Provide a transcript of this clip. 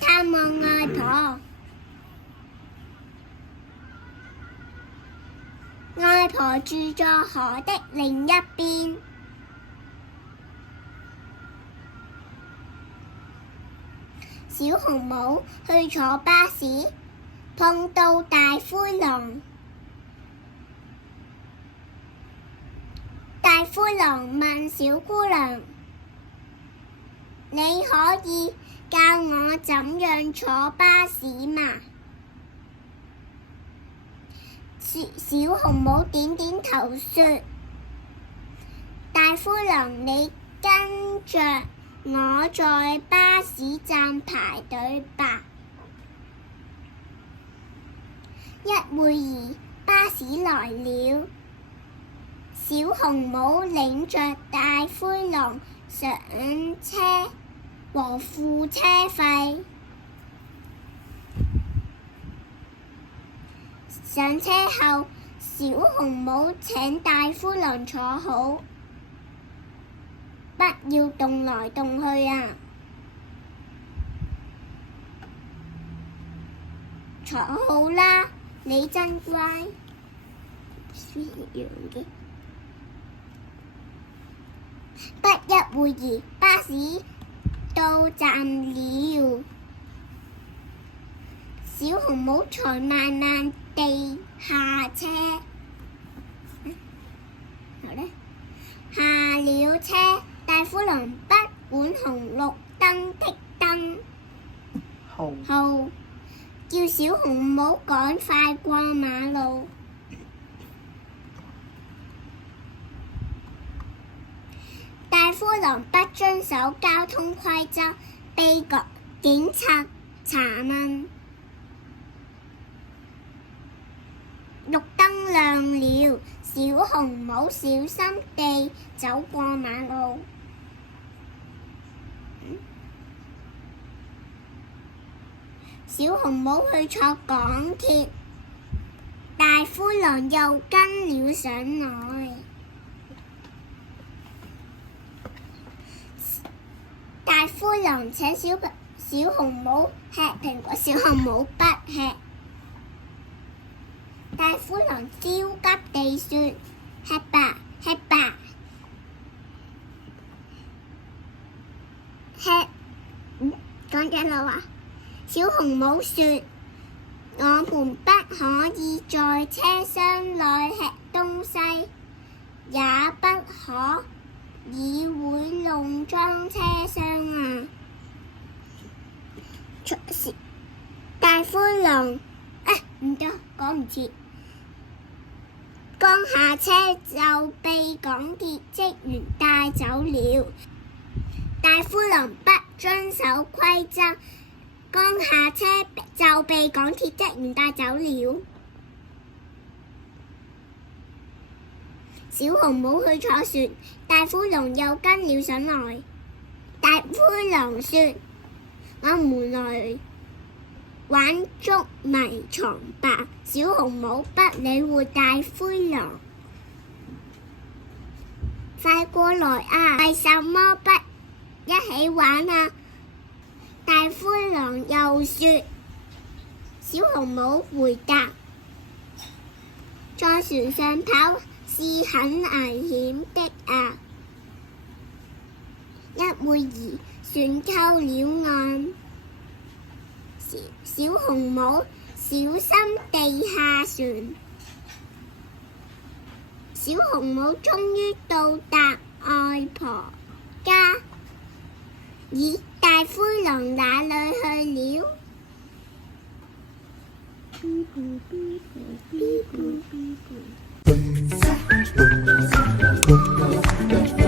探望外婆。外婆住在河的另一邊。小紅帽去坐巴士，碰到大灰狼。大灰狼問小姑娘：你可以教我怎樣坐巴士嗎？小紅帽點點頭說：大灰狼，你跟着我在巴士站排隊吧。一會兒，巴士來了，小紅帽領着大灰狼上車和付車費。上車後，小紅帽請大灰狼坐好，不要動來動去啊！坐好啦，你真乖。一樣嘅。不一會兒，巴士到站了，小紅帽才慢慢地下車。好咧，下了車，大灰狼不管紅綠燈的燈號，叫小紅帽趕快過馬路。大灰狼不遵守交通規則，被警察查問。綠燈亮了，小紅帽小心地走過馬路。小紅帽去坐港鐵，大灰狼又跟了上來。大灰狼請小紅帽吃蘋果，小紅帽不吃。大灰狼焦急地說：吃吧，吃吧。講緊啦話，小紅帽說：我們不可以在車廂內吃東西，也不可以會弄髒車廂啊！大灰狼唔得，講唔切。剛下車就被港鐵職員帶走了。大灰狼不遵守規則，剛下車就被港鐵職員帶走了。小紅帽去坐船，大灰狼又跟了上來。大灰狼說：我們來玩捉迷藏吧。小紅帽不理會大灰狼，快過來啊！為什麼不一起玩啊？大灰狼又說。小紅帽回答：在船上跑是很危險的啊！一會兒，船靠了岸，小紅帽小心地下船。小紅帽終於到達外婆家。咦，大灰狼哪裏去了？嗶嗶嗶嗶嗶嗶